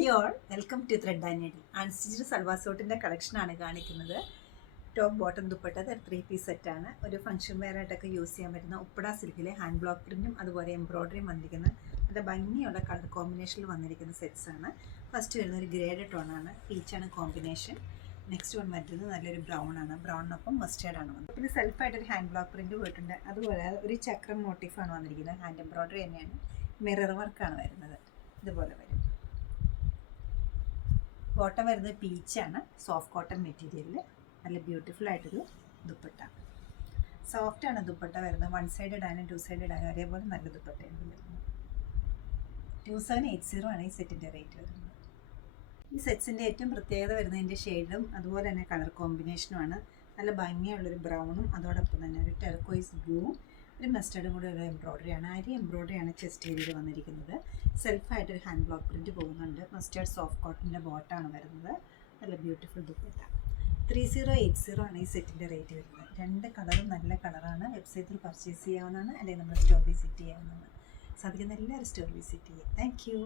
Hi all, welcome to thread and needle. Unstitched salwar സൂട്ടിൻ്റെ കളക്ഷനാണ് കാണിക്കുന്നത്. ടോപ്പ് ബോട്ടം ദുപ്പട്ട 3-പീസ് സെറ്റാണ്. ഒരു ഫംഗ്ഷൻ വെയർ ആയിട്ടൊക്കെ യൂസ് ചെയ്യാൻ പറ്റുന്ന ഉപ്പട സിൽക്കിലെ ഹാൻഡ് ബ്ലോക്ക് പ്രിൻറ്റും അതുപോലെ എംബ്രോയ്ഡറിയും വന്നിരിക്കുന്ന നല്ല ഭംഗിയുള്ള കളർ കോമ്പിനേഷനിൽ വന്നിരിക്കുന്ന സെറ്റ്സാണ്. ഫസ്റ്റ് വരുന്ന ഒരു ഗ്രേഡ് ടോണാണ്, പീച്ചാണ് കോമ്പിനേഷൻ. നെക്സ്റ്റ് വൺ വരുന്നത് നല്ലൊരു ബ്രൗൺ ആണ്, ബ്രൗണിനൊപ്പം മസ്റ്റേർഡാണ് വന്നത്. പിന്നെ സെൽഫായിട്ടൊരു ഹാൻഡ് ബ്ലോക്ക് പ്രിൻറ്റ് പോയിട്ടുണ്ട്. അതുപോലെ ഒരു ചക്രം മോട്ടീഫാണ് വന്നിരിക്കുന്നത്. ഹാൻഡ് എംബ്രോയ്ഡറി തന്നെയാണ്, മിറർ വർക്കാണ് വരുന്നത്. ഇതുപോലെ വരും. ബോട്ടം വരുന്നത് പീച്ചാണ്, സോഫ്റ്റ് കോട്ടൺ മെറ്റീരിയലിൽ നല്ല ബ്യൂട്ടിഫുൾ ആയിട്ടൊരു ദുപ്പട്ട. സോഫ്റ്റാണ് ദുപ്പട്ട വരുന്നത്. 1 സൈഡ് ഇടാനും 2 സൈഡ് ഇടാനും ഒരേപോലെ നല്ല ദുപ്പട്ടയാണ് വരുന്നത്. 2780 ആണ് ഈ സെറ്റിൻ്റെ റേറ്റ് വരുന്നത്. ഈ സെറ്റ്സിൻ്റെ ഏറ്റവും പ്രത്യേകത വരുന്നതിൻ്റെ ഷെയ്ഡും അതുപോലെ തന്നെ കളർ കോമ്പിനേഷനുമാണ്. നല്ല ഭംഗിയുള്ളൊരു ബ്രൗണും അതോടൊപ്പം തന്നെ ഒരു ടെർക്കോയിസ് ബ്ലൂവും ഒരു മസ്റ്റേർഡും കൂടെ ഒരു എംബ്രോയ്ഡറിയാണ്. അരി എംബ്രോയ്ഡറിയാണ് ചെസ്റ്റ് ഏരിയയിൽ വന്നിരിക്കുന്നത്. സെൽഫായിട്ടൊരു ഹാൻഡ് ബ്ലോക്ക് പ്രിൻറ്റ് പോകുന്നുണ്ട്. മസ്റ്റേർഡ് സോഫ്റ്റ് കോട്ടൻ്റെ ബോട്ടാണ് വരുന്നത്. നല്ല ബ്യൂട്ടിഫുൾ ദുപ്പട്ട. 3080 ആണ് ഈ സെറ്റിൻ്റെ റേറ്റ് വരുന്നത്. 2 കളറും നല്ല കളറാണ്. വെബ്സൈറ്റിൽ പർച്ചേസ് ചെയ്യാവുന്നതാണ്, അല്ലെങ്കിൽ നമ്മൾ സ്റ്റോർ വിസിറ്റ് ചെയ്യാവുന്നതാണ്. സാധിക്കുന്ന എല്ലാവരും സ്റ്റോർ വിസിറ്റ് ചെയ്യുക. Thank you.